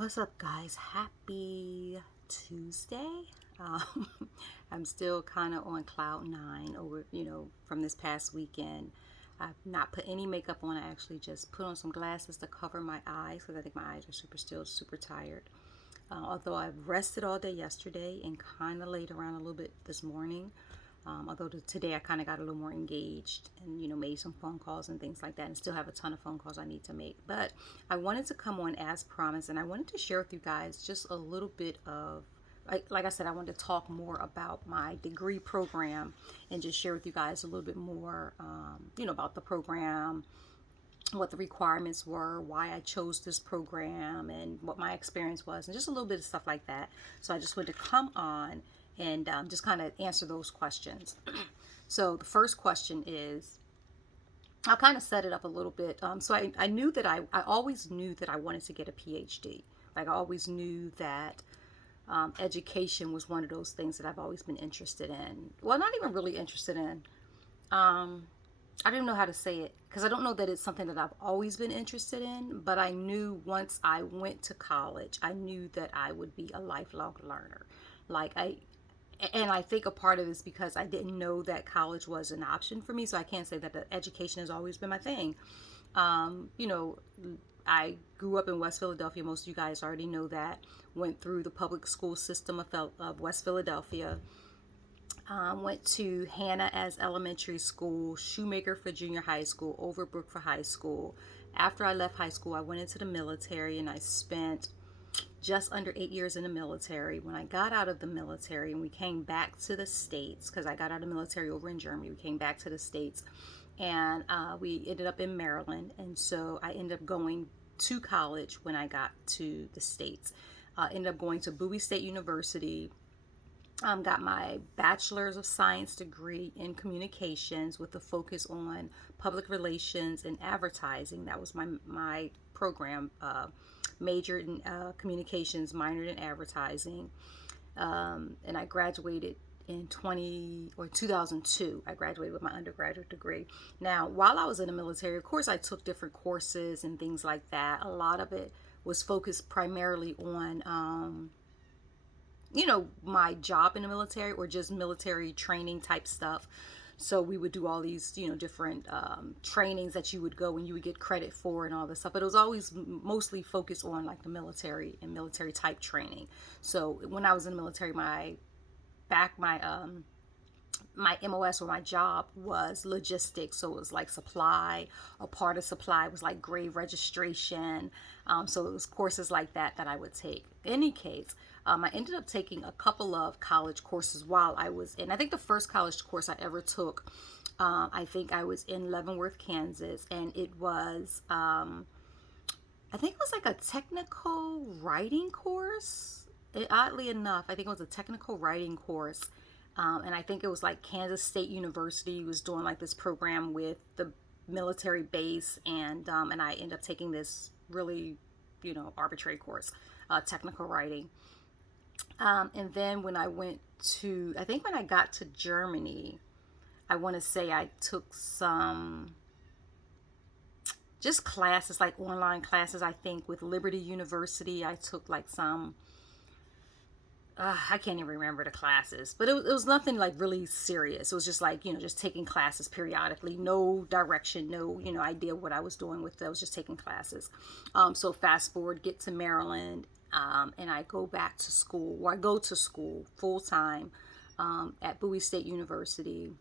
What's up, guys? Happy Tuesday. Um, I'm still kind of on cloud nine over, from this past weekend. I've not put any makeup on. I actually just put on some glasses to cover my eyes because I think my eyes are still super tired. Although I've rested all day yesterday and kind of laid around a little bit this morning. Although today I kind of got a little more engaged and made some phone calls and things like that, and still have a ton of phone calls I need to make. But I wanted to come on as promised, and I wanted to share with you guys just a little bit of, like I said, I wanted to talk more about my degree program and just share with you guys a little bit more, about the program, what the requirements were, why I chose this program, and what my experience was, and just a little bit of stuff like that. So I just wanted to come on and just kind of answer those questions. So the first question is, I'll kind of set it up a little bit. So I knew that I always knew that I wanted to get a PhD. Like I always knew that education was one of those things that I've always been interested in. Well, not even really interested in. I don't know how to say it because I don't know that it's something that I've always been interested in, but I knew once I went to college, I knew that I would be a lifelong learner. Like and I think a part of it is because I didn't know that college was an option for me, so I can't say that the education has always been my thing. Um, you know, I grew up in West Philadelphia. Most of you guys already know that. Went through the public school system of West Philadelphia. Went to Hannah as elementary school, Shoemaker for junior high school, Overbrook for high school. After I left high school, I went into the military and I spent just under 8 years in the military. When I got out of the military and we came back to the States, because I got out of the military over in Germany, we came back to the States and we ended up in Maryland. And so I ended up going to college when I got to the States. Ended up going to Bowie State University. Got my bachelor's of science degree in communications with a focus on public relations and advertising. That was my program. Majored in communications, minored in advertising, and I graduated in 2002. I graduated with my undergraduate degree. Now, while I was in the military, of course, I took different courses and things like that. A lot of it was focused primarily on my job in the military or just military training type stuff. So we would do all these, different trainings that you would go and you would get credit for and all this stuff. But it was always mostly focused on like the military and military type training. So when I was in the military, my MOS or my job was logistics. So it was like supply. A part of supply was like grave registration. So it was courses like that I would take. In any case, I ended up taking a couple of college courses while I was in. I think the first college course I ever took, I think I was in Leavenworth, Kansas, and it was, I think it was like a technical writing course. Oddly enough, I think it was a technical writing course. And I think it was like Kansas State University was doing like this program with the military base, and I ended up taking this really, arbitrary course, technical writing. And then I think when I got to Germany, I want to say I took some just classes, like online classes. I think with Liberty University, I took like some I can't even remember the classes, but it was nothing like really serious. It was just like, just taking classes periodically, no direction, no, idea what I was doing with it. I was just taking classes. So fast forward, get to Maryland, and I go back to school, or I go to school full time at Bowie State University.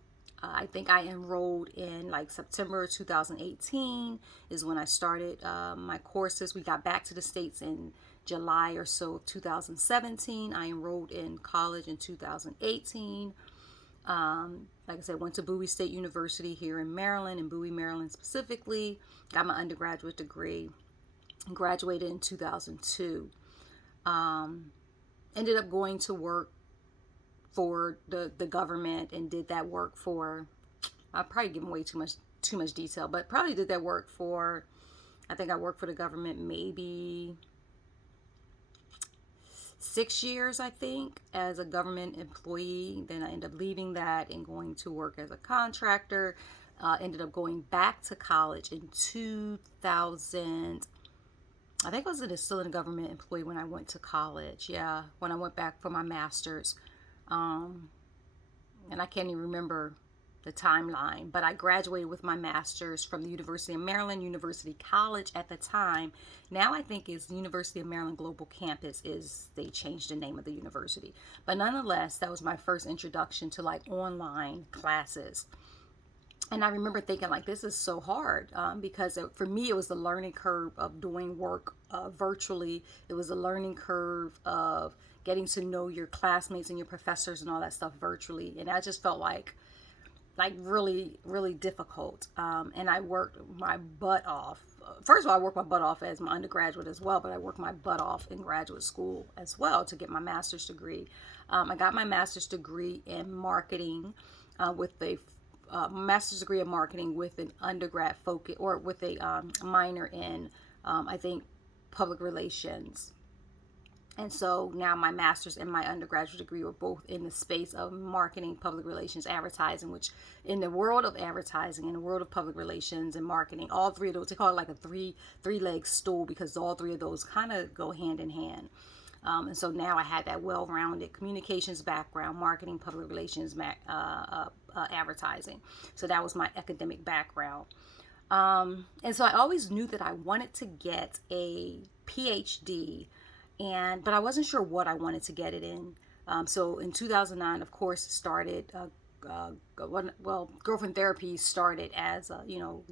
I think I enrolled in like September 2018 is when I started my courses. We got back to the States in July or so of 2017. I enrolled in college in 2018. Like I said, went to Bowie State University here in Maryland, in Bowie, Maryland specifically. Got my undergraduate degree. Graduated in 2002. Ended up going to work for the government and did that work for, I'll probably give away too much detail, but probably did that work for, I think I worked for the government maybe 6 years, I think, as a government employee. Then I ended up leaving that and going to work as a contractor. Ended up going back to college in 2000. I think I was still in a government employee when I went to college. Yeah, when I went back for my master's. Um, and I can't even remember the timeline, but I graduated with my master's from the University of Maryland, University College at the time. Now I think it's University of Maryland Global Campus is they changed the name of the university. But nonetheless, that was my first introduction to like online classes. And I remember thinking like this is so hard because for me it was the learning curve of doing work virtually. It was a learning curve of getting to know your classmates and your professors and all that stuff virtually. And I just felt like really difficult. And I worked my butt off. First of all, I worked my butt off as my undergraduate as well, but I worked my butt off in graduate school as well to get my master's degree. I got my master's degree in marketing with a master's degree in marketing with an undergrad focus or with a minor in, I think, public relations. And so now my master's and my undergraduate degree were both in the space of marketing, public relations, advertising, which in the world of advertising, in the world of public relations and marketing, all three of those, they call it like a three-leg stool because all three of those kind of go hand in hand. And so now I had that well-rounded communications background, marketing, public relations, advertising. So that was my academic background. And so I always knew that I wanted to get a PhD, but I wasn't sure what I wanted to get it in. So in 2009, of course, started. Girlfriend therapy started as a,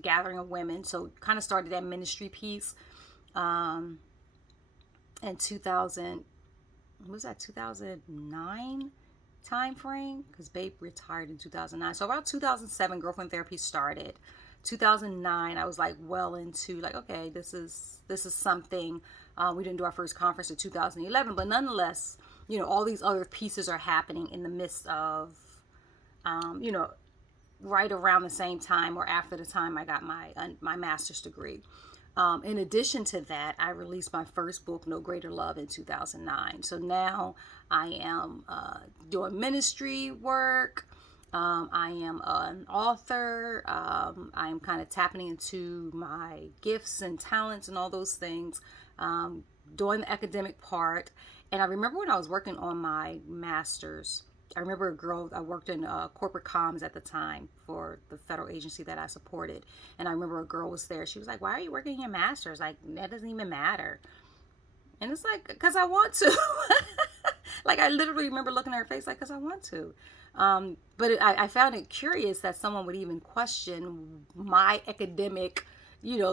gathering of women. So kind of started that ministry piece. In 2000, was that 2009 time frame? Because Babe retired in 2009. So about 2007, girlfriend therapy started. 2009, I was like well into like, okay, this is something. We didn't do our first conference in 2011, but nonetheless, all these other pieces are happening in the midst of, right around the same time or after the time I got my master's degree. In addition to that, I released my first book, No Greater Love, in 2009. So now I am doing ministry work. I am an author. I am kind of tapping into my gifts and talents and all those things, doing the academic part. And I remember when I was working on my master's, I remember a girl, I worked in corporate comms at the time for the federal agency that I supported. And I remember a girl was there. She was like, why are you working in your master's? Like, that doesn't even matter. And it's like, because I want to. Like, I literally remember looking at her face like, because I want to. I found it curious that someone would even question my academic,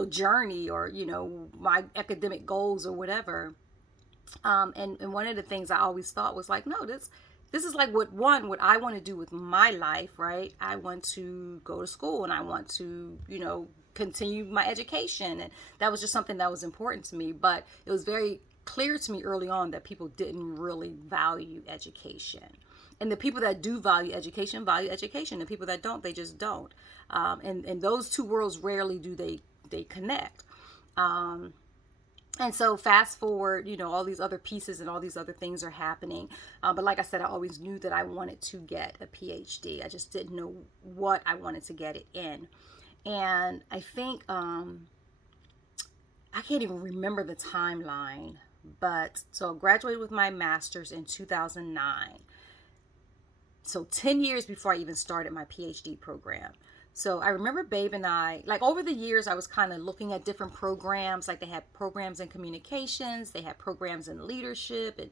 journey or, my academic goals or whatever. And one of the things I always thought was like, no, this is like what I want to do with my life, right? I want to go to school and I want to, continue my education. And that was just something that was important to me. But it was very clear to me early on that people didn't really value education. And the people that do value education. The people that don't, they just don't. And those two worlds rarely do they connect. And so fast forward, all these other pieces and all these other things are happening. But like I said, I always knew that I wanted to get a PhD. I just didn't know what I wanted to get it in. And I think, I can't even remember the timeline, but so I graduated with my master's in 2009. So 10 years before I even started my PhD program. So I remember Babe and I, like over the years, I was kind of looking at different programs. Like they had programs in communications, they had programs in leadership and,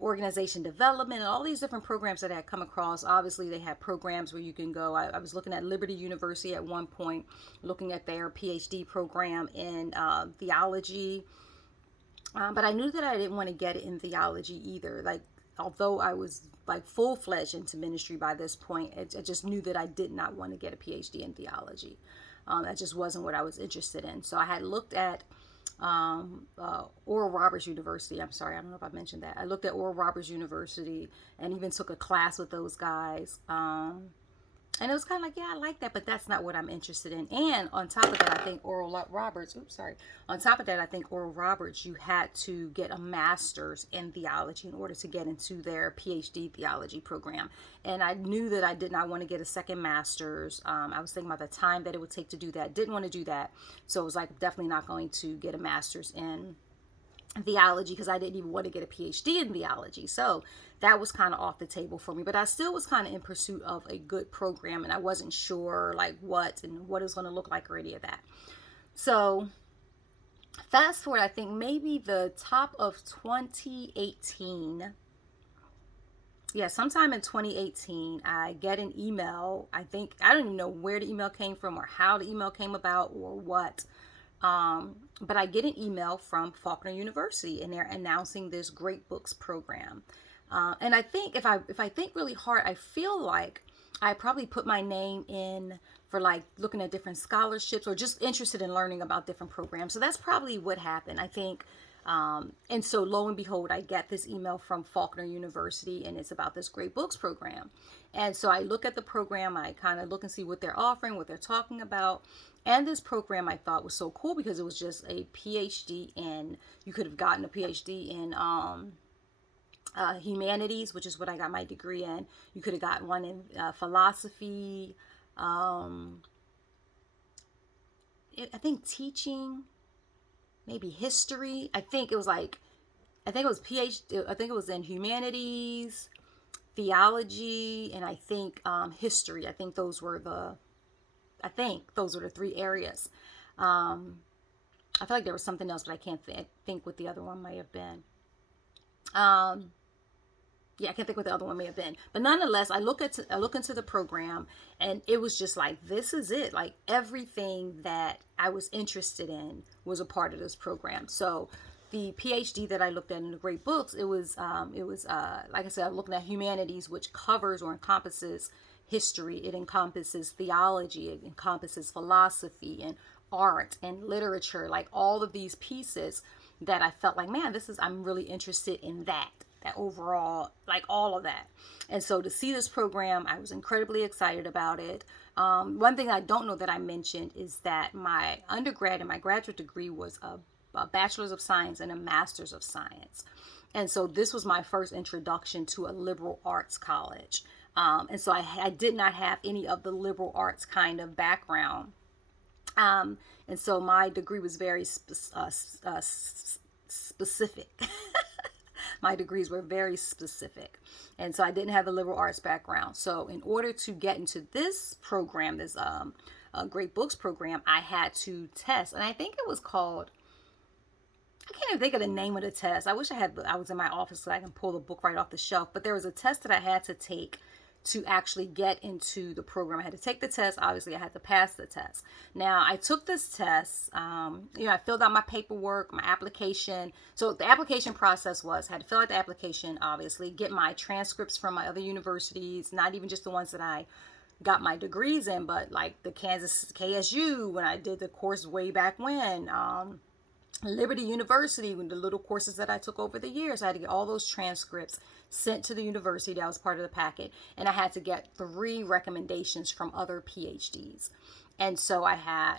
organization development and all these different programs that I had come across. Obviously, they had programs where you can go. I was looking at Liberty University at one point, looking at their PhD program in theology. But I knew that I didn't want to get it in theology either. Like, although I was like full-fledged into ministry by this point, I just knew that I did not want to get a PhD in theology. That just wasn't what I was interested in. So I had looked at Oral Roberts University. I'm sorry, I don't know if I mentioned that. I looked at Oral Roberts University and even took a class with those guys. And And it was kind of like, yeah, I like that, but that's not what I'm interested in. And on top of that, I think On top of that, I think Oral Roberts, you had to get a master's in theology in order to get into their PhD theology program. And I knew that I did not want to get a second master's. I was thinking about the time that it would take to do that. Didn't want to do that. So it was like definitely not going to get a master's in theology because I didn't even want to get a PhD in theology. So that was kind of off the table for me, but I still was kind of in pursuit of a good program, and I wasn't sure like what it was going to look like or any of that. So fast forward, I think maybe the top of 2018. Yeah, sometime in 2018, I get an email. I don't even know where the email came from or how the email came about or what. But I get an email from Faulkner University, and they're announcing this Great Books program. And I think if I think really hard, I feel like I probably put my name in for like looking at different scholarships or just interested in learning about different programs. So that's probably what happened, I think. And so lo and behold, I get this email from Faulkner University, and it's about this Great Books program. And so I look at the program, I kind of look and see what they're offering, what they're talking about. And this program I thought was so cool because it was just a PhD in, you could have gotten a PhD in humanities, which is what I got my degree in. You could have gotten one in philosophy, I think teaching, maybe history. I think it was PhD. I think it was in humanities, theology, and I think history. I think those were the three areas. I feel like there was something else, but I can't think what the other one might have been. Yeah, I can't think what the other one may have been. But nonetheless, I look into the program, and it was just like, this is it. Like everything that I was interested in was a part of this program. So the PhD that I looked at in the Great Books, it was like I said, I'm looking at humanities, which covers or encompasses history. It encompasses theology. It encompasses philosophy and art and literature, like all of these pieces that I felt like, man, I'm really interested in that overall, like all of that. And so to see this program, I was incredibly excited about it. One thing I don't know that I mentioned is that my undergrad and my graduate degree was a bachelor's of science and a master's of science. And so this was my first introduction to a liberal arts college. And so I did not have any of the liberal arts kind of background. And so my degree was very specific. My degrees were very specific. And so I didn't have a liberal arts background. So in order to get into this program, this Great Books program, I had to test. And I think it was called, I can't even think of the name of the test. I wish I was in my office so I can pull the book right off the shelf. But there was a test that I had to take to actually get into the program. I had to take the test. Obviously, I had to pass the test. Now, I took this test. I filled out my paperwork, my application. So the application process was, I had to fill out the application, obviously, get my transcripts from my other universities, not even just the ones that I got my degrees in, but like the Kansas KSU, when I did the course way back when, Liberty University, the little courses that I took over the years. I had to get all those transcripts sent to the university. That was part of the packet. And I had to get 3 recommendations from other PhDs. And so I had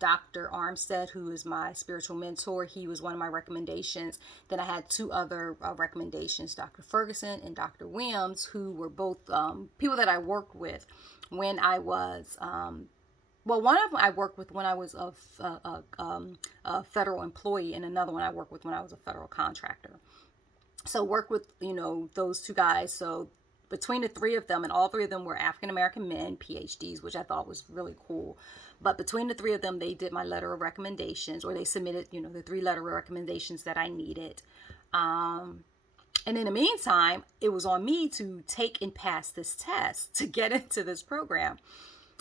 Dr. Armstead, who is my spiritual mentor. He was one of my recommendations. Then I had 2 other recommendations, Dr. Ferguson and Dr. Williams, who were both people that I worked with when I was one of them I worked with when I was a federal employee, and another one I worked with when I was a federal contractor. So worked with, those 2 guys. So between the 3 of them, and all 3 of them were African-American men, PhDs, which I thought was really cool. But between the 3 of them, they did my letter of recommendations, or they submitted, the 3 letter of recommendations that I needed. And in the meantime, it was on me to take and pass this test to get into this program.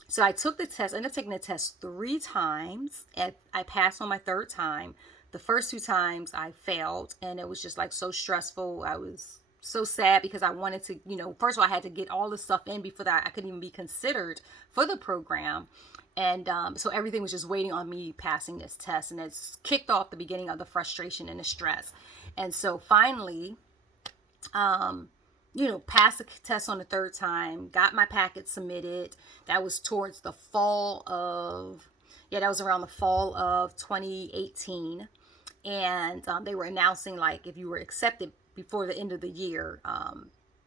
So I took the test. I ended up taking the test 3 times, and I passed on my 3rd time. The first 2 times I failed, and it was just like so stressful. I was so sad because I wanted to, first of all, I had to get all this stuff in before that I could even be considered for the program. And so everything was just waiting on me passing this test, and it's kicked off the beginning of the frustration and the stress. And so finally, passed the test on the third time, got my packet submitted. That was towards the fall of, yeah, that was around the fall of 2018. And they were announcing, like, if you were accepted before the end of the year.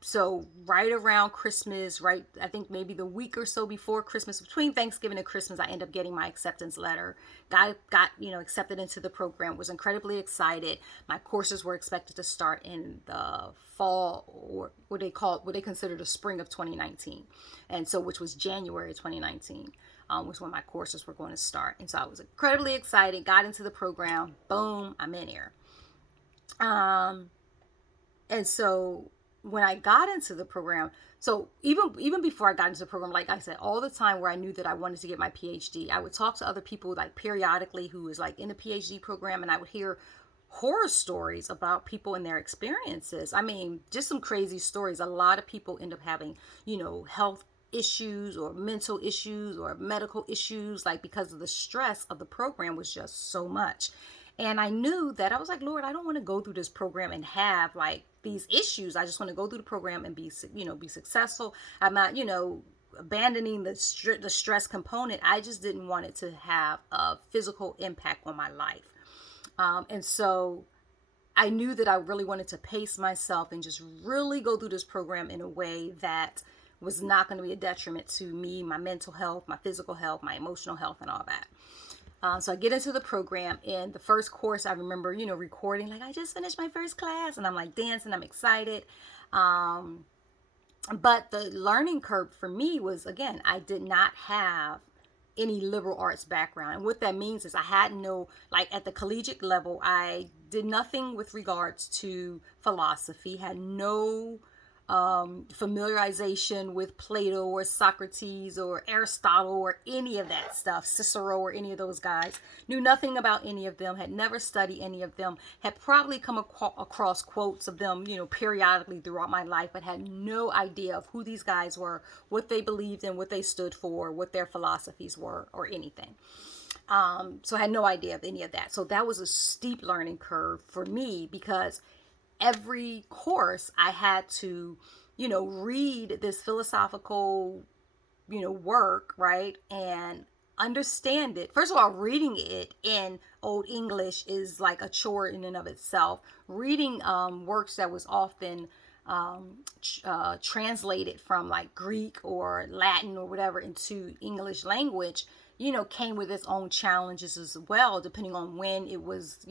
So right around Christmas, right, I think maybe the week or so before Christmas, between Thanksgiving and Christmas, I ended up getting my acceptance letter. Got accepted into the program. Was incredibly excited. My courses were expected to start in the fall, or what they consider the spring of 2019, and so which was January 2019. Was when my courses were going to start. And so I was incredibly excited, got into the program, boom, I'm in here. And so when I got into the program, so even before I got into the program, like I said, all the time where I knew that I wanted to get my PhD, I would talk to other people like periodically who was like in the PhD program, and I would hear horror stories about people and their experiences. I mean, just some crazy stories. A lot of people end up having, health issues or mental issues or medical issues, like because of the stress of the program was just so much. And I knew that I was like, Lord, I don't want to go through this program and have like these issues. I just want to go through the program and be successful. I'm not, abandoning the stress component. I just didn't want it to have a physical impact on my life. And so I knew that I really wanted to pace myself and just really go through this program in a way that was not going to be a detriment to me, my mental health, my physical health, my emotional health, and all that. So I get into the program, and the first course I remember, recording, like I just finished my first class, and I'm like dancing, I'm excited. But the learning curve for me was, again, I did not have any liberal arts background. And what that means is I had no, like at the collegiate level, I did nothing with regards to philosophy, had no familiarization with Plato or Socrates or Aristotle or any of that stuff, Cicero or any of those guys. Knew nothing about any of them, had never studied any of them, had probably come across quotes of them, periodically throughout my life, but had no idea of who these guys were, what they believed in, what they stood for, what their philosophies were, or anything. So I had no idea of any of that. So that was a steep learning curve for me, because every course I had to, read this philosophical, work, right? And understand it. First of all, reading it in Old English is like a chore in and of itself. Reading works that was often translated from like Greek or Latin or whatever into English language, came with its own challenges as well, depending on when it was,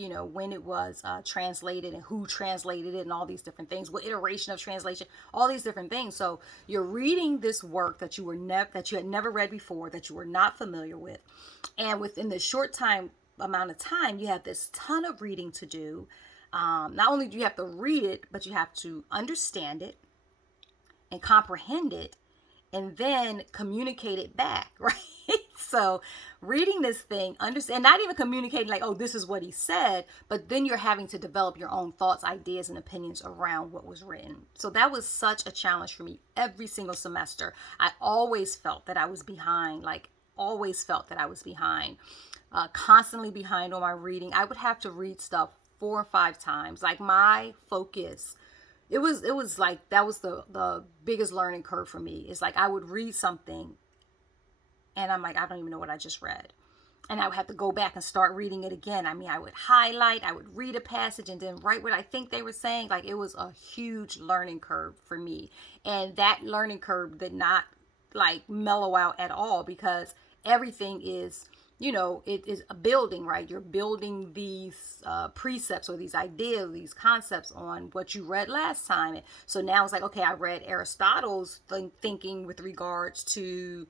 translated and who translated it and all these different things, what iteration of translation, all these different things. So you're reading this work that that you had never read before, that you were not familiar with, and within the amount of time, you have this ton of reading to do. Not only do you have to read it, but you have to understand it and comprehend it, and then communicate it back, right? So reading this thing, understand, not even communicating like, oh, this is what he said, but then you're having to develop your own thoughts, ideas, and opinions around what was written. So that was such a challenge for me every single semester. I always felt that I was behind, constantly behind on my reading. I would have to read stuff 4 or 5 times. Like my focus, it was like that was the biggest learning curve for me. It's like I would read something and I'm like, I don't even know what I just read. And I would have to go back and start reading it again. I mean, I would highlight, I would read a passage and then write what I think they were saying. Like, it was a huge learning curve for me. And that learning curve did not like mellow out at all, because everything is, it is a building, right? You're building these precepts or these ideas, these concepts on what you read last time. And so now it's like, okay, I read Aristotle's thinking with regards to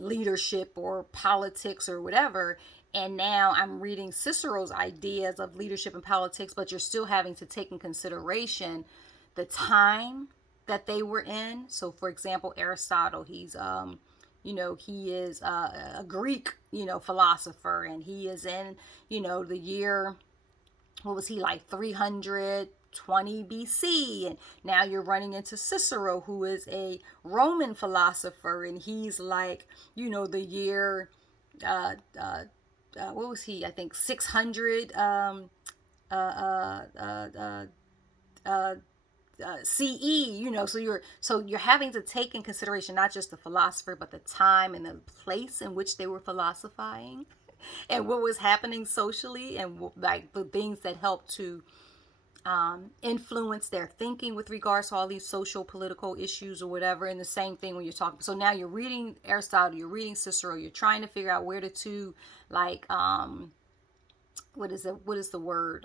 leadership or politics or whatever, and now I'm reading Cicero's ideas of leadership and politics, but you're still having to take in consideration the time that they were in. So for example, Aristotle, he's he is a Greek, philosopher, and he is in, the year, what was he, like 320 BC, and now you're running into Cicero, who is a Roman philosopher, and he's like, the year, what was he? I think 600 uh, uh, uh, uh, CE, so you're having to take in consideration not just the philosopher, but the time and the place in which they were philosophizing, and what was happening socially, and like the things that helped to influence their thinking with regards to all these social political issues or whatever. And the same thing when you're talking. So now you're reading Aristotle, you're reading Cicero, you're trying to figure out where the two, like, what is it? What is the word?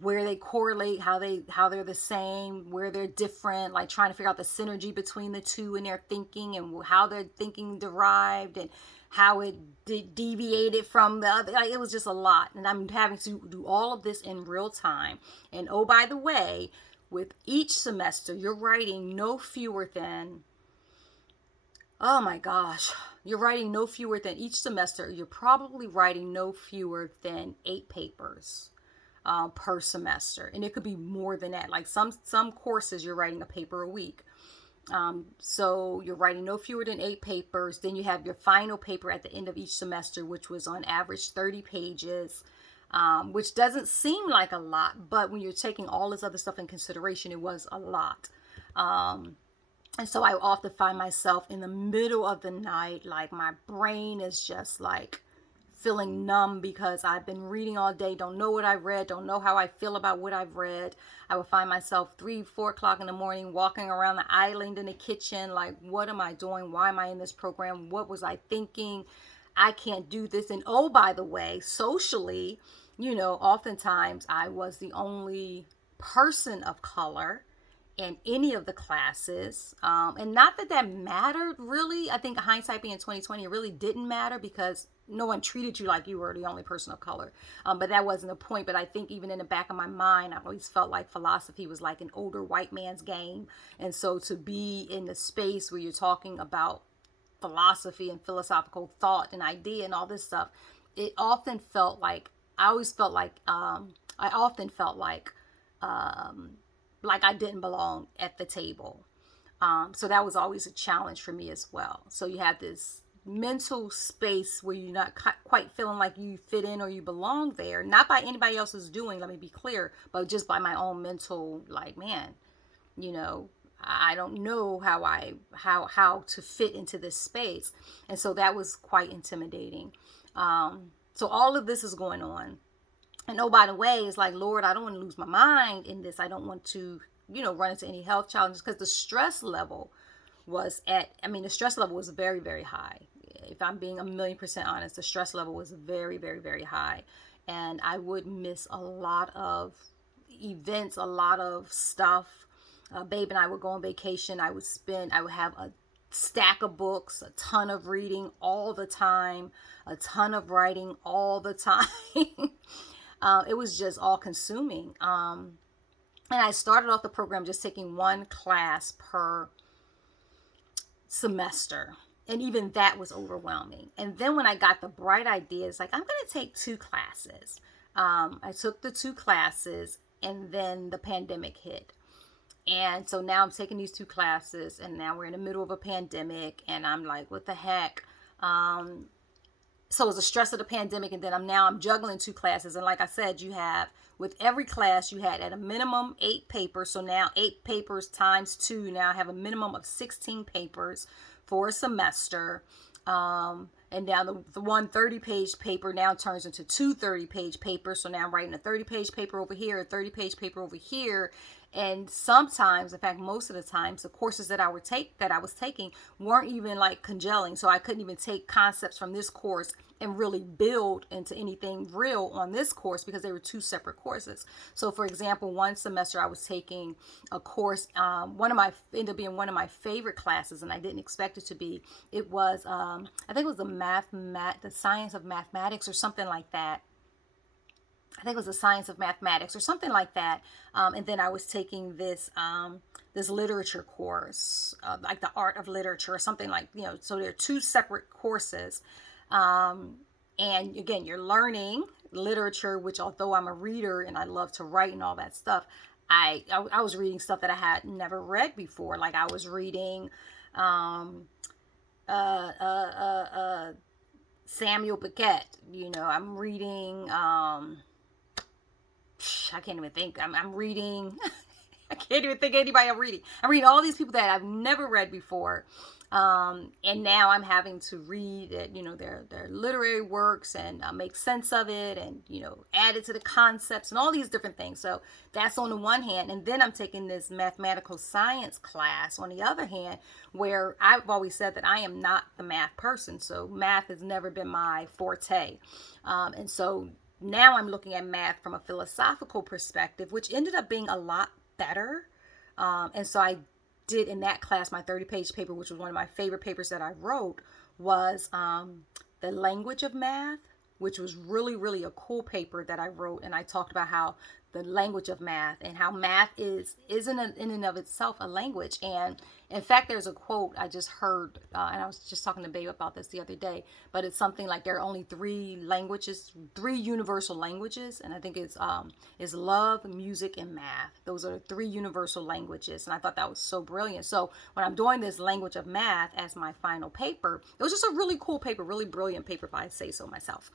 Where they correlate, how they're the same, where they're different, like trying to figure out the synergy between the two in their thinking, and how their thinking derived, and how it deviated from the other. Like, it was just a lot, and I'm having to do all of this in real time. And oh, by the way, with each semester you're writing no fewer than, oh my gosh, you're writing no fewer than, each semester you're probably writing no fewer than 8 papers per semester, and it could be more than that. Like some courses you're writing a paper a week, so you're writing no fewer than 8 papers. Then you have your final paper at the end of each semester, which was on average 30 pages, which doesn't seem like a lot, but when you're taking all this other stuff in consideration, it was a lot. And so I often find myself in the middle of the night, like my brain is just like feeling numb because I've been reading all day, don't know what I've read, don't know how I feel about what I've read. I would find myself 3-4 o'clock in the morning walking around the island in the kitchen, like, what am I doing? Why am I in this program? What was I thinking? I can't do this. And oh, by the way, socially, oftentimes I was the only person of color in any of the classes. And not that that mattered really. I think hindsight being 2020, it really didn't matter because no one treated you like you were the only person of color. But that wasn't the point. But I think even in the back of my mind, I always felt like philosophy was like an older white man's game. And so to be in the space where you're talking about philosophy and philosophical thought and idea and all this stuff, it often felt like, I always felt like, I often felt like I didn't belong at the table. So that was always a challenge for me as well. So you have this mental space where you're not quite feeling like you fit in or you belong there, not by anybody else's doing, let me be clear, but just by my own mental, like, man, I don't know how to fit into this space. And so that was quite intimidating. So all of this is going on. And oh, by the way, it's like, Lord, I don't want to lose my mind in this. I don't want to, run into any health challenges, because the stress level the stress level was very, very high. If I'm being 1,000,000% honest, the stress level was very, very, very high. And I would miss a lot of events, a lot of stuff. Babe and I would go on vacation. I would have a stack of books, a ton of reading all the time, a ton of writing all the time. It was just all consuming. And I started off the program just taking one class per semester. And even that was overwhelming. And then when I got the bright idea, it's like, I'm going to take 2 classes. I took the 2 classes, and then the pandemic hit. And so now I'm taking these 2 classes, and now we're in the middle of a pandemic, and I'm like, what the heck? So it was the stress of the pandemic, and then I'm juggling 2 classes. And like I said, you have, with every class, you had at a minimum 8 papers. So now 8 papers times 2. Now I have a minimum of 16 papers for a semester. And now the one 30-page paper now turns into 2 30-page papers. So now I'm writing a 30-page paper over here, a 30-page paper over here. And sometimes, in fact, most of the times, the courses that I was taking weren't even like congealing. So I couldn't even take concepts from this course and really build into anything real on this course, because they were 2 separate courses. So for example, one semester I was taking a course, ended up being one of my favorite classes, and I didn't expect it to be. It was, I think it was the science of mathematics or something like that. I think it was the science of mathematics or something like that. And then I was taking this literature course, like the art of literature or something like, so they're 2 separate courses. And again, you're learning literature, which, although I'm a reader and I love to write and all that stuff, I was reading stuff that I had never read before. Like I was reading, Samuel Beckett, I'm reading, I can't even think. I'm reading. I can't even think of anybody I'm reading. I'm reading all these people that I've never read before. And now I'm having to read it, their literary works and make sense of it and, add it to the concepts and all these different things. So that's on the one hand. And then I'm taking this mathematical science class on the other hand, where I've always said that I am not the math person. So math has never been my forte. And so now I'm looking at math from a philosophical perspective, which ended up being a lot better. And so I did in that class, my 30-page paper, which was one of my favorite papers that I wrote, was the language of math, which was really, really a cool paper that I wrote. And I talked about how the language of math and how math is in and of itself a language. And in fact, there's a quote I just heard, and I was just talking to Babe about this the other day, but it's something like there are only three universal languages. And I think it's love, music, and math. Those are the three universal languages. And I thought that was so brilliant. So when I'm doing this language of math as my final paper, it was just a really cool paper, really brilliant paper, if I say so myself.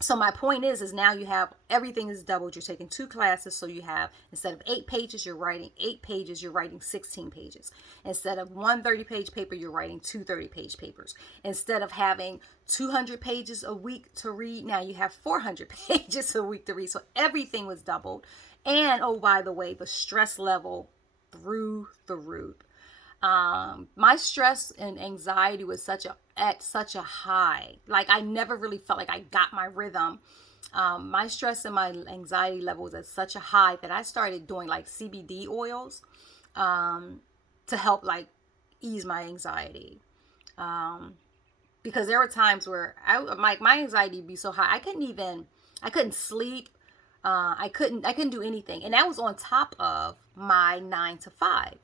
So my point is now you have everything is doubled. You're taking 2 classes. So you have, instead of 8 pages, you're writing 8 pages, you're writing 16 pages. Instead of one 30-page paper, you're writing 2 30-page papers. Instead of having 200 pages a week to read, now you have 400 pages a week to read. So everything was doubled. And oh, by the way, the stress level through the roof. My stress and anxiety was at such a high. Like I never really felt like I got my rhythm. My stress and my anxiety level was at such a high that I started doing like CBD oils to help like ease my anxiety. Because there were times where my anxiety would be so high I couldn't sleep. I couldn't do anything. And that was on top of my 9 to 5.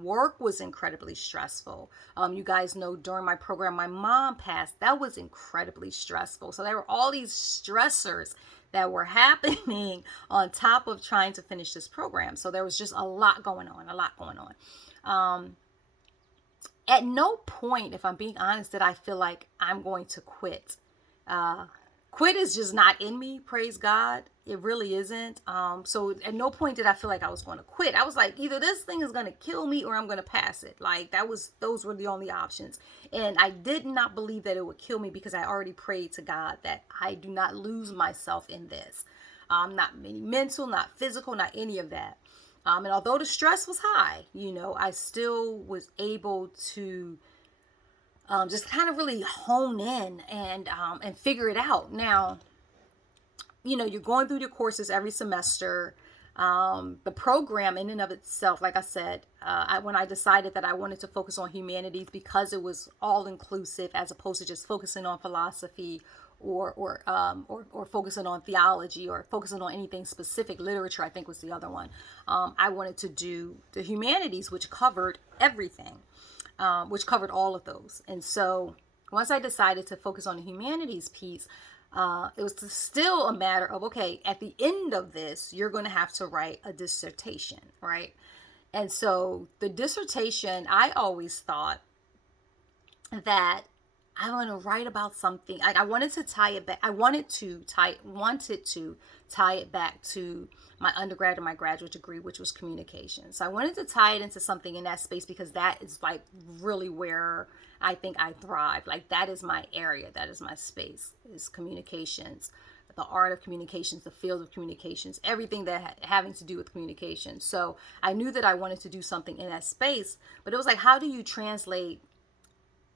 Work was incredibly stressful. You guys know during my program, my mom passed. That was incredibly stressful. So there were all these stressors that were happening on top of trying to finish this program. So there was just a lot going on. At no point, if I'm being honest, did I feel like I'm going to quit. Quit is just not in me, praise God. It really isn't. So at no point did I feel like I was going to quit. I was like, either this thing is going to kill me or I'm going to pass it. Like those were the only options. And I did not believe that it would kill me because I already prayed to God that I do not lose myself in this. Not mental, not physical, not any of that. And although the stress was high, I still was able to just kind of really hone in and figure it out. Now, you're going through your courses every semester. The program in and of itself, like I said, when I decided that I wanted to focus on humanities because it was all inclusive as opposed to just focusing on philosophy or focusing on theology or focusing on anything specific, literature, I think was the other one. I wanted to do the humanities, which covered everything. Which covered all of those. And so once I decided to focus on the humanities piece, it was still a matter of, okay, at the end of this, you're going to have to write a dissertation, right? And so the dissertation, I always thought that I want to write about something. I wanted to tie it back. I wanted to tie it back to my undergrad and my graduate degree, which was communication. So I wanted to tie it into something in that space because that is like really where I think I thrive. Like that is my area. That is my space, is communications, the art of communications, the field of communications, everything that having to do with communication. So I knew that I wanted to do something in that space, but it was like, how do you translate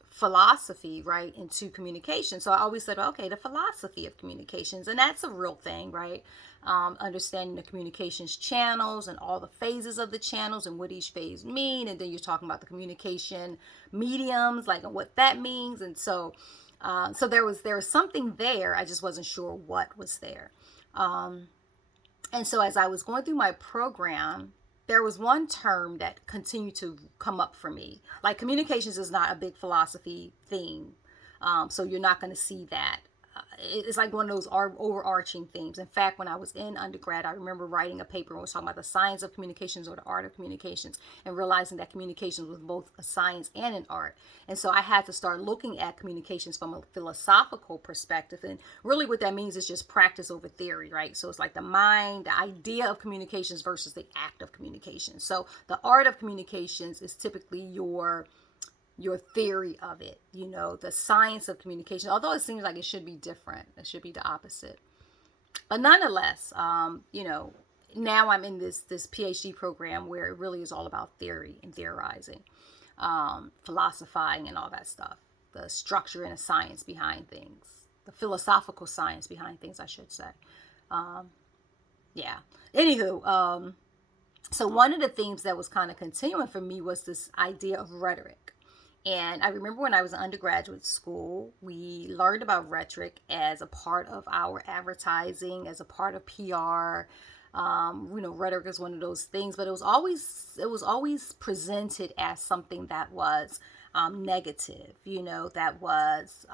philosophy, right, into communication? So I always said, okay, the philosophy of communications, and that's a real thing, right? Understanding the communications channels and all the phases of the channels and what each phase mean, and then you're talking about the communication mediums, like what that means, and so there was something there. I just wasn't sure what was there, and so as I was going through my program, there was one term that continued to come up for me. Like communications is not a big philosophy theme. So you're not going to see that it's like one of those overarching themes. In fact, when I was in undergrad, I remember writing a paper and was talking about the science of communications or the art of communications, and realizing that communications was both a science and an art. And so I had to start looking at communications from a philosophical perspective. And really what that means is just practice over theory, right? So it's like the mind, the idea of communications versus the act of communication. So the art of communications is typically your theory of it, the science of communication, although it seems like it should be different. It should be the opposite. But nonetheless, now I'm in this PhD program where it really is all about theory and theorizing, philosophizing and all that stuff, the structure and the science behind things, the philosophical science behind things, I should say. Yeah. Anywho, so one of the themes that was kind of continuing for me was this idea of rhetoric. And I remember when I was in undergraduate school, we learned about rhetoric as a part of our advertising, as a part of PR. Rhetoric is one of those things, but it was always presented as something that was negative, that was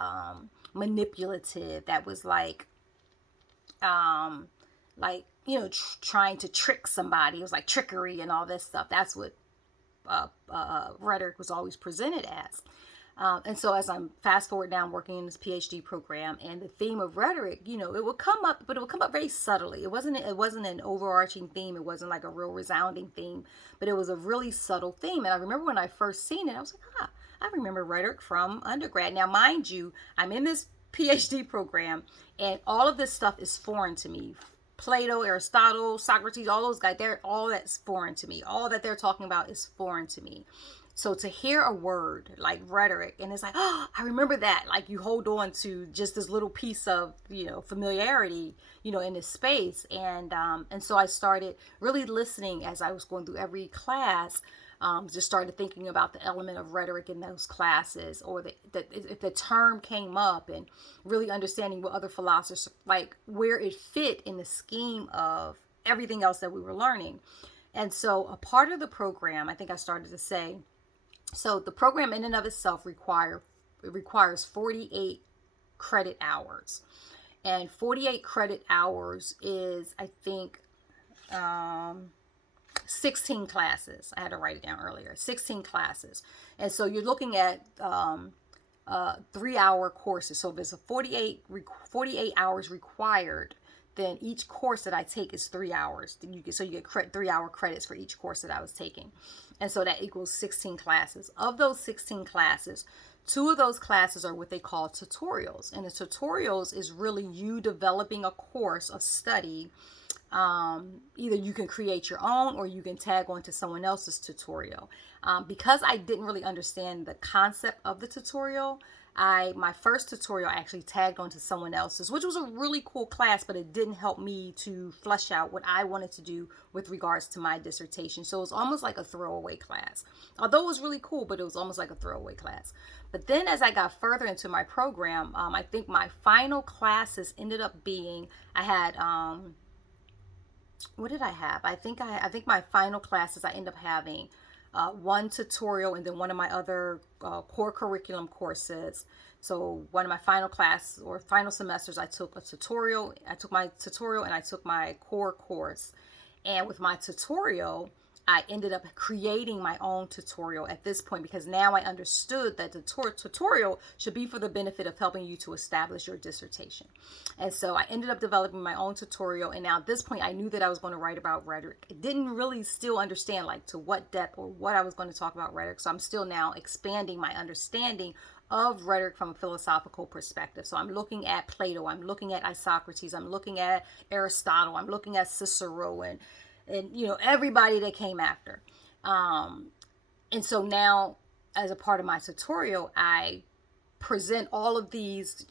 manipulative, that was trying to trick somebody. It was like trickery and all this stuff. That's what rhetoric was always presented as. And so as I'm fast forward now, I'm working in this PhD program, and the theme of rhetoric, it would come up, but it would come up very subtly. It wasn't an overarching theme. It wasn't like a real resounding theme, but it was a really subtle theme. And I remember when I first seen it, I was like, I remember rhetoric from undergrad. Now, mind you, I'm in this PhD program, and all of this stuff is foreign to me. Plato, Aristotle, Socrates, all those guys, all that's foreign to me. All that they're talking about is foreign to me. So to hear a word like rhetoric, and it's like, I remember that. Like you hold on to just this little piece of, familiarity, in this space. And so I started really listening as I was going through every class. Just started thinking about the element of rhetoric in those classes, or if the term came up, and really understanding what other philosophers, like where it fit in the scheme of everything else that we were learning. And so a part of the program, I think I started to say, so the program in and of itself requires 48 credit hours. And 48 credit hours is, I think, 16 classes. I had to write it down earlier. 16 classes. And so you're looking at 3-hour courses. So if there's a 48 hours required, then each course that I take is 3 hours. So you get 3-hour credits for each course that I was taking. And so that equals 16 classes. Of those 16 classes, 2 of those classes are what they call tutorials. And the tutorials is really you developing a course of study. Either you can create your own, or you can tag on to someone else's tutorial. Because I didn't really understand the concept of the tutorial, my first tutorial I actually tagged onto someone else's, which was a really cool class, but it didn't help me to flesh out what I wanted to do with regards to my dissertation. So it was almost like a throwaway class. Although it was really cool, but it was almost like a throwaway class. But then as I got further into my program, I think my final classes ended up being, I had, what did I have? I think my final classes, I ended up having one tutorial, and then one of my other core curriculum courses. So one of my final class or final semesters, I took a tutorial. I took my tutorial and I took my core course. And with my tutorial, I ended up creating my own tutorial at this point, because now I understood that the tutorial should be for the benefit of helping you to establish your dissertation. And so I ended up developing my own tutorial. And now at this point, I knew that I was going to write about rhetoric. I didn't really still understand like to what depth or what I was going to talk about rhetoric. So I'm still now expanding my understanding of rhetoric from a philosophical perspective. So I'm looking at Plato, I'm looking at Isocrates, I'm looking at Aristotle, I'm looking at Cicero, and everybody that came after. And so now, as a part of my tutorial, I present all of these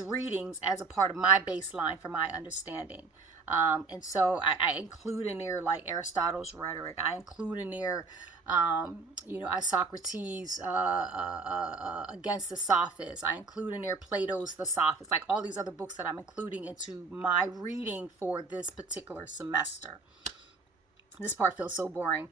readings as a part of my baseline for my understanding. And so I include in there like Aristotle's rhetoric. I include in there, Isocrates against the Sophists. I include in there Plato's The Sophists, like all these other books that I'm including into my reading for this particular semester. This part feels so boring,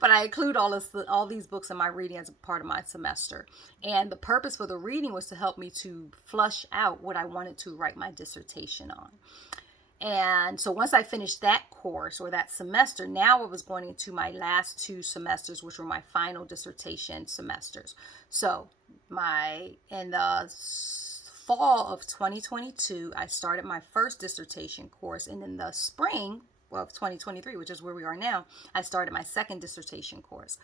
but I include all these books in my reading as a part of my semester. And the purpose for the reading was to help me to flush out what I wanted to write my dissertation on. And so once I finished that course or that semester, now I was going into my last 2 semesters, which were my final dissertation semesters. So in the fall of 2022, I started my first dissertation course, and in the spring of 2023, which is where we are now, I started my second dissertation course.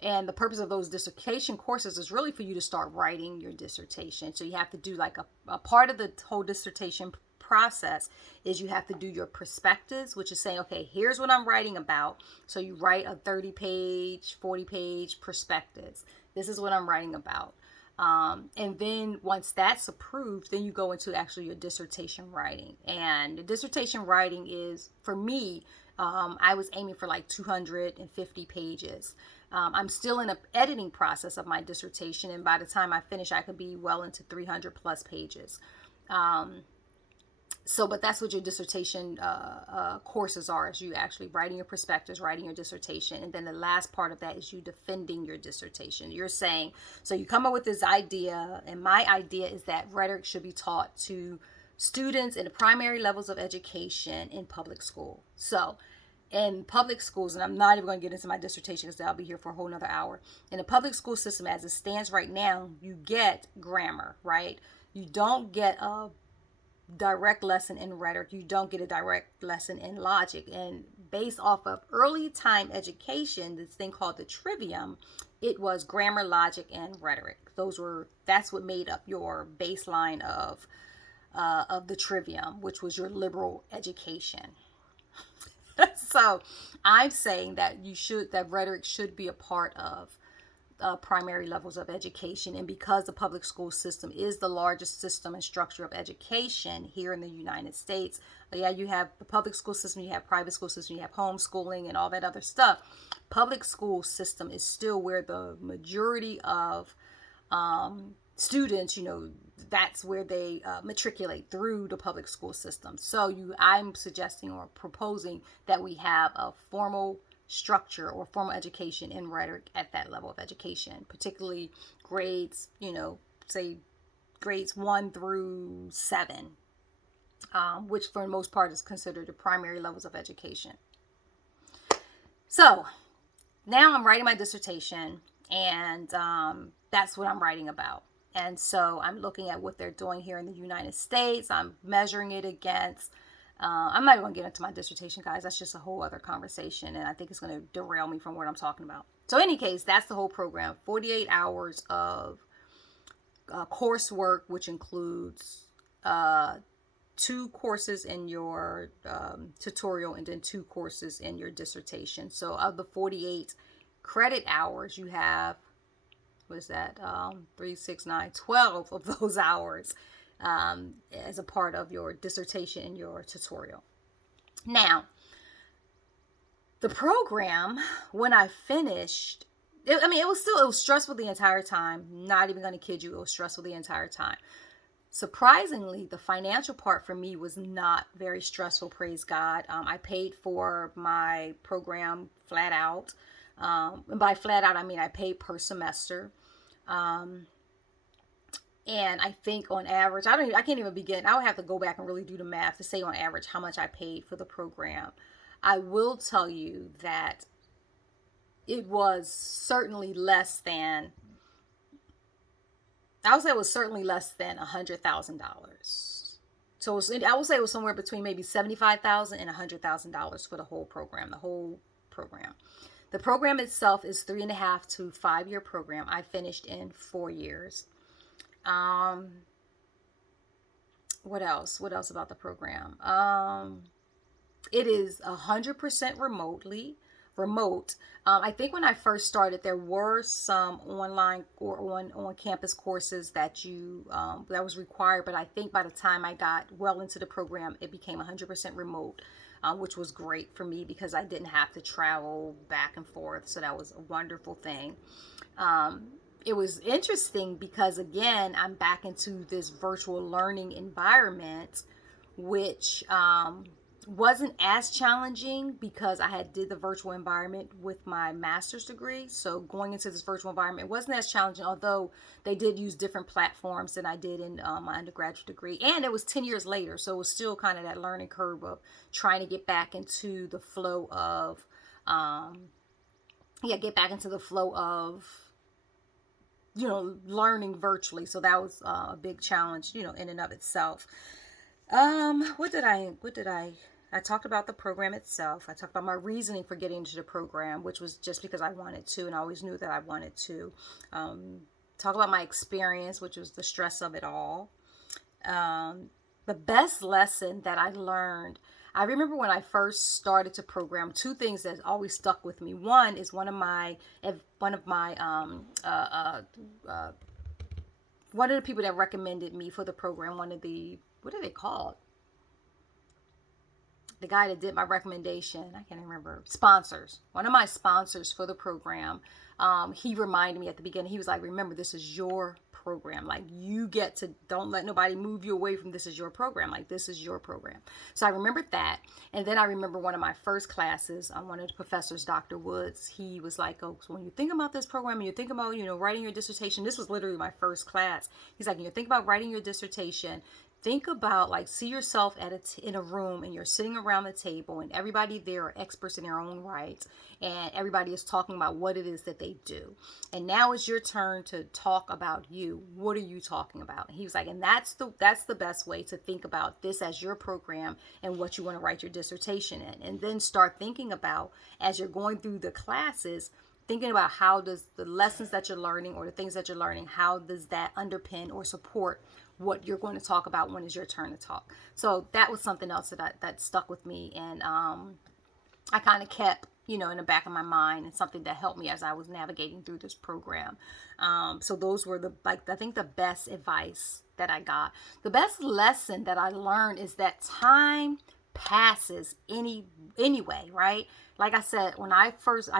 And the purpose of those dissertation courses is really for you to start writing your dissertation. So you have to do like a part of the whole dissertation process is you have to do your perspectives, which is saying, okay, here's what I'm writing about. So you write a 30-page, 40-page perspectives. This is what I'm writing about. And then once that's approved, then you go into actually your dissertation writing. And the dissertation writing is, for me, I was aiming for like 250 pages. I'm still in an editing process of my dissertation, and by the time I finish, I could be well into 300 plus pages. But that's what your dissertation courses are, is you actually writing your perspectives, writing your dissertation. And then the last part of that is you defending your dissertation. You're saying, so you come up with this idea, and my idea is that rhetoric should be taught to students in the primary levels of education in public school. So in public schools, and I'm not even going to get into my dissertation because I'll be here for a whole nother hour. In the public school system as it stands right now, you get grammar, right? You don't get a direct lesson in rhetoric. You don't get a direct lesson in logic. And based off of early time education, this thing called the trivium, it was grammar, logic, and rhetoric. That's what made up your baseline of the trivium, which was your liberal education. So I'm saying that that rhetoric should be a part of primary levels of education. And because the public school system is the largest system and structure of education here in the United States, you have the public school system, you have private school system, you have homeschooling and all that other stuff. Public school system is still where the majority of students, that's where they matriculate, through the public school system. So I'm suggesting or proposing that we have a formal structure or formal education in rhetoric at that level of education, particularly grades, say grades 1 through 7, which for the most part is considered the primary levels of education. So now I'm writing my dissertation, and that's what I'm writing about. And so I'm looking at what they're doing here in the United States. I'm measuring it against, I'm not even going to get into my dissertation, guys. That's just a whole other conversation, and I think it's going to derail me from what I'm talking about. So in any case, that's the whole program. 48 hours of coursework, which includes 2 courses in your tutorial and then 2 courses in your dissertation. So of the 48 credit hours, you have, what is that, 3, 6, 9, 12 of those hours as a part of your dissertation and your tutorial. Now, the program, when I finished, it was stressful the entire time. Not even going to kid you, it was stressful the entire time. Surprisingly, the financial part for me was not very stressful, praise God. I paid for my program flat out. And by flat out, I mean I paid per semester. And I think on average, I can't even begin. I would have to go back and really do the math to say on average how much I paid for the program. I will tell you that it was certainly less than, I would say it was certainly less than $100,000. So I would say it was somewhere between maybe $75,000 and $100,000 for the whole program. The program itself is 3.5 to 5 year program. I finished in 4 years. What else? What else about the program? It is 100% remote. I think when I first started, there were some online or on campus courses that that was required, but I think by the time I got well into the program, it became 100% remote, which was great for me because I didn't have to travel back and forth. So that was a wonderful thing. It was interesting because, again, I'm back into this virtual learning environment, which wasn't as challenging because I had did the virtual environment with my master's degree. So going into this virtual environment, it wasn't as challenging, although they did use different platforms than I did in my undergraduate degree. And it was 10 years later. So it was still kind of that learning curve of trying to get back into the flow of, get back into the flow of, learning virtually. So that was a big challenge, in and of itself. I talked about the program itself. I talked about my reasoning for getting into the program, which was just because I wanted to, and I always knew that I wanted to. Talk about my experience, which was the stress of it all. The best lesson that I learned, I remember when I first started to program, two things that always stuck with me. One is one of the people that recommended me for the program, what are they called? The guy that did my recommendation, I can't remember, sponsors. One of my sponsors for the program, he reminded me at the beginning, he was like, remember, this is your program. Like, you get to, don't let nobody move you away from this is your program. Like, this is your program. So I remembered that. And then I remember one of my first classes, one of the professors, Dr. Woods, he was like, oh, so when you think about this program and you think about, writing your dissertation, this was literally my first class. He's like, when you think about writing your dissertation, think about, like, see yourself in a room and you're sitting around the table and everybody there are experts in their own right, and everybody is talking about what it is that they do. And now it's your turn to talk about you. What are you talking about? And he was like, and that's the best way to think about this as your program and what you want to write your dissertation in. And then start thinking about, as you're going through the classes, thinking about how does the lessons that you're learning or the things that you're learning, how does that underpin or support what you're going to talk about when it's your turn to talk. So that was something else that stuck with me, and I kind of kept, in the back of my mind, and something that helped me as I was navigating through this program. So those were I think the best advice that I got. The best lesson that I learned is that time passes anyway, right? Like I said, when I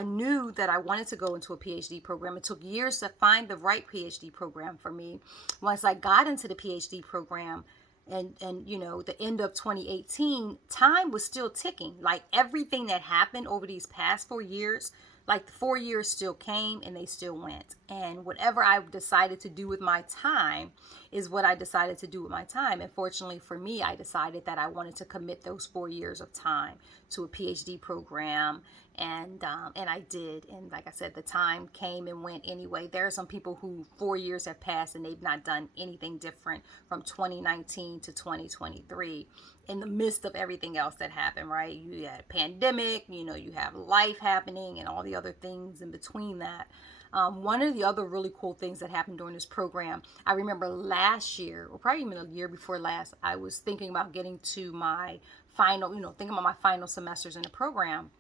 knew that I wanted to go into a PhD program. It took years to find the right PhD program for me. Once I got into the PhD program, and the end of 2018, time was still ticking. Like, everything that happened over these past 4 years, like, the 4 years still came and they still went. And whatever I decided to do with my time is what I decided to do with my time. And fortunately for me, I decided that I wanted to commit those 4 years of time to a PhD program. And I did. And like I said, the time came and went anyway. There are some people who 4 years have passed and they've not done anything different from 2019 to 2023 in the midst of everything else that happened, right? You had a pandemic, you have life happening and all the other things in between that. One of the other really cool things that happened during this program, I remember last year, or probably even a year before last, I was thinking about getting to my final, thinking about my final semesters in the program.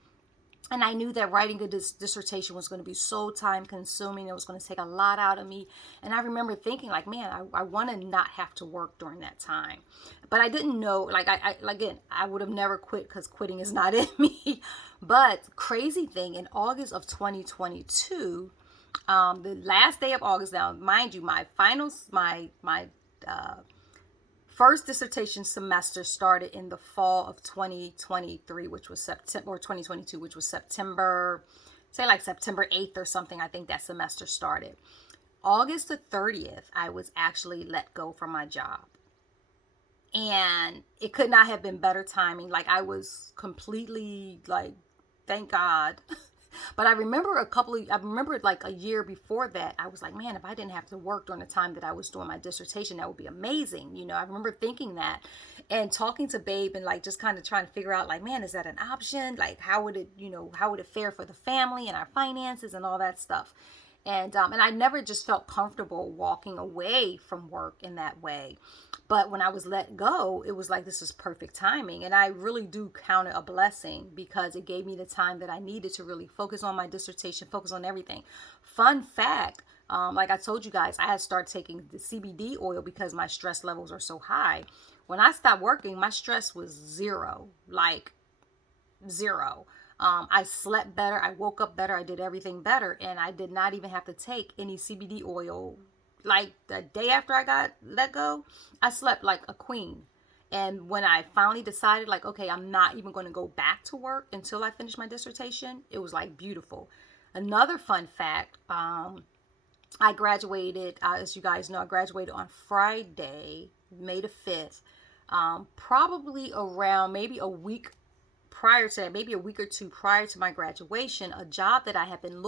And I knew that writing a dissertation was going to be so time consuming. It was going to take a lot out of me. And I remember thinking, like, man, I want to not have to work during that time. But I didn't know, like, again, I would have never quit because quitting is not in me. But crazy thing, in August of 2022, the last day of August, now, mind you, my finals, my first dissertation semester started in the fall of 2023, which was September, or 2022, which was September, say like September 8th or something. I think that semester started. August the 30th, I was actually let go from my job. And it could not have been better timing. Like, I was completely, like, thank God. But I remember like a year before that, I was like, man, if I didn't have to work during the time that I was doing my dissertation, that would be amazing. I remember thinking that and talking to Babe and, like, just kind of trying to figure out, like, man, is that an option? Like, how would it fare for the family and our finances and all that stuff? And I never just felt comfortable walking away from work in that way. But when I was let go, it was like, this is perfect timing. And I really do count it a blessing because it gave me the time that I needed to really focus on my dissertation, focus on everything. Fun fact, like I told you guys, I had started taking the CBD oil because my stress levels are so high. When I stopped working, my stress was zero, like zero. I slept better. I woke up better. I did everything better. And I did not even have to take any CBD oil. Like, the day after I got let go, I slept like a queen. And when I finally decided, like, okay, I'm not even going to go back to work until I finish my dissertation, it was like beautiful. Another fun fact, I graduated, as you guys know, I graduated on Friday, May the 5th. Probably around maybe a week prior to that, maybe a week or two prior to my graduation, a job that I have been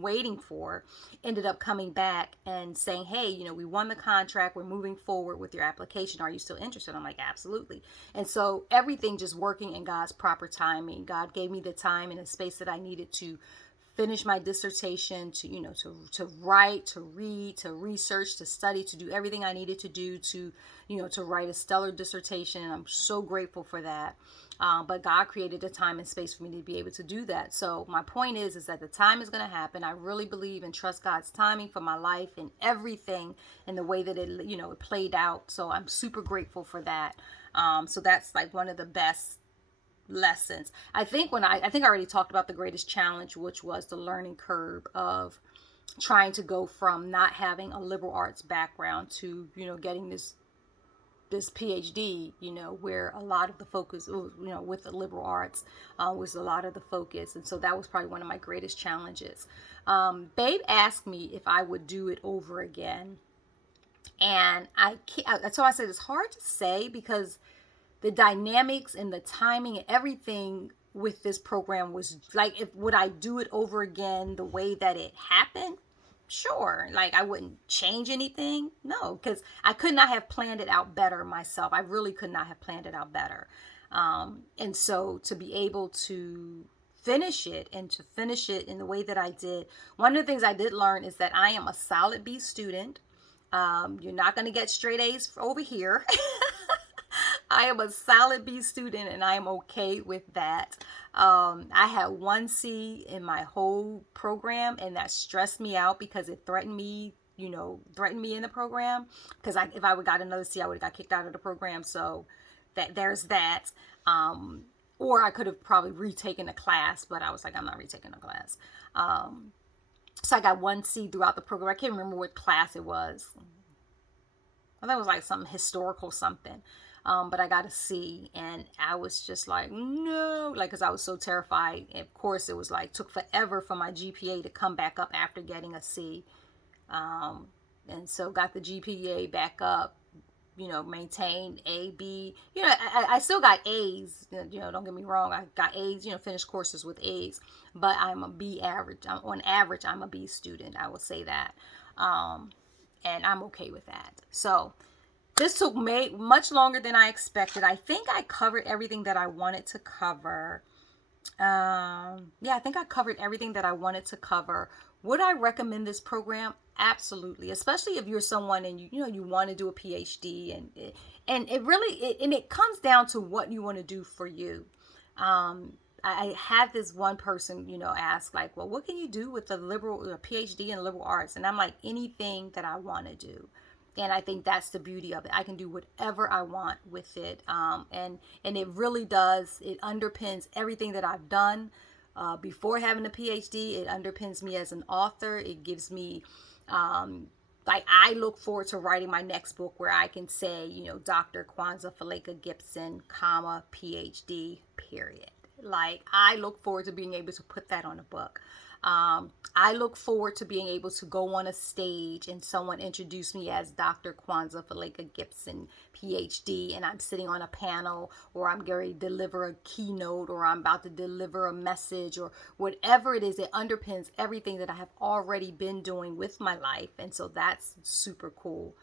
waiting for, ended up coming back and saying, hey, we won the contract. We're moving forward with your application. Are you still interested? I'm like, absolutely. And so everything just working in God's proper timing. God gave me the time and the space that I needed to finish my dissertation, to to write, to read, to research, to study, to do everything I needed to do to to write a stellar dissertation. And I'm so grateful for that. But God created a time and space for me to be able to do that. So my point is that the time is going to happen. I really believe and trust God's timing for my life and everything, and the way that it played out. So I'm super grateful for that. So that's like one of the best lessons. I think I already talked about the greatest challenge, which was the learning curve of trying to go from not having a liberal arts background to getting this PhD, where a lot of the focus, with the liberal arts, was a lot of the focus. And so that was probably one of my greatest challenges. Babe asked me if I would do it over again. And so I said, it's hard to say because the dynamics and the timing and everything with this program was like, if would I do it over again the way that it happened? Sure. Like, I wouldn't change anything. No, because I could not have planned it out better myself. I really could not have planned it out better. And so to be able to finish it and to finish it in the way that I did, one of the things I did learn is that I am a solid B student. You're not going to get straight A's over here. I am a solid B student, and I am okay with that. I had 1C in my whole program, and that stressed me out because it threatened me, threatened me in the program. Because if I would got another C, I would have got kicked out of the program. So there's that. Or I could have probably retaken a class, but I was like, I'm not retaking a class. So I got 1C throughout the program. I can't remember what class it was. I think it was like some historical something. But I got a C, and I was just like, no, like, because I was so terrified. And of course, it was like, took forever for my GPA to come back up after getting a C. And so got the GPA back up, maintained A, B. I still got A's, don't get me wrong. I got A's, finished courses with A's, but I'm a B average. On average, I'm a B student. I will say that. And I'm okay with that. So this took much longer than I expected. I think I covered everything that I wanted to cover. I think I covered everything that I wanted to cover. Would I recommend this program? Absolutely, especially if you're someone and you want to do a PhD, and it comes down to what you want to do for you. I had this one person, ask like, well, what can you do with a PhD in liberal arts? And I'm like, anything that I want to do. And I think that's the beauty of it. I can do whatever I want with it. And it really does. It underpins everything that I've done before having a PhD. It underpins me as an author. It gives me, I look forward to writing my next book where I can say, Dr. Kwanzaa Faleka Gibson, comma, PhD, period. Like, I look forward to being able to put that on a book. I look forward to being able to go on a stage and someone introduce me as Dr. Kwanzaa Faleka Gibson, PhD, and I'm sitting on a panel, or I'm going to deliver a keynote, or I'm about to deliver a message, or whatever it is. It underpins everything that I have already been doing with my life, and so that's super cool.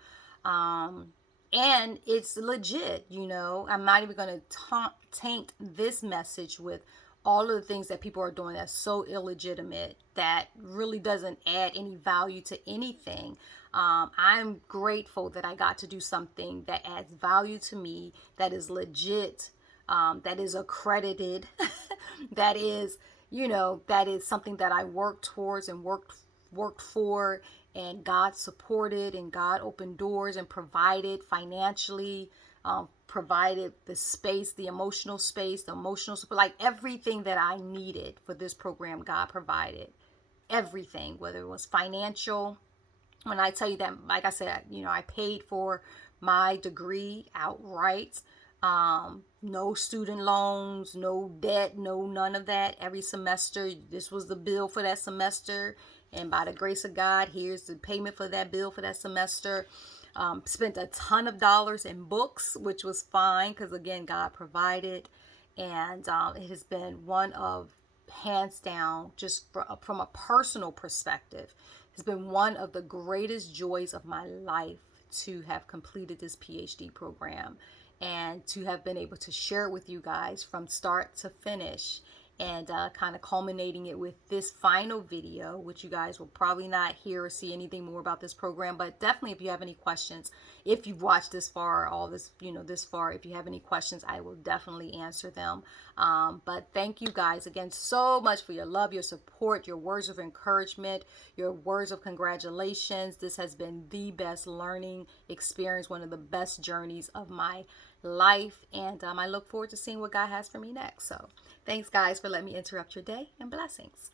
And it's legit, I'm not even going to taint this message with all of the things that people are doing that's so illegitimate, that really doesn't add any value to anything. I'm grateful that I got to do something that adds value to me, that is legit, that is accredited, that is, that is something that I worked towards and worked for, and God supported, and God opened doors and provided financially, provided the space, the emotional support, like everything that I needed for this program. God provided everything, whether it was financial. When I tell you that, like I said, I paid for my degree outright. No student loans, no debt, no none of that. Every semester, this was the bill for that semester. And by the grace of God, here's the payment for that bill for that semester. Spent a ton of dollars in books, which was fine because, again, God provided. And it has been one of, hands down, just from a personal perspective, has been one of the greatest joys of my life to have completed this PhD program and to have been able to share it with you guys from start to finish, and kind of culminating it with this final video, which you guys will probably not hear or see anything more about this program. But definitely, if you have any questions, if you've watched this far, all this, this far, if you have any questions, I will definitely answer them. But thank you guys again so much for your love, your support, your words of encouragement, your words of congratulations. This has been the best learning experience, one of the best journeys of my life, and I look forward to seeing what God has for me next. So thanks guys for letting me interrupt your day, and blessings.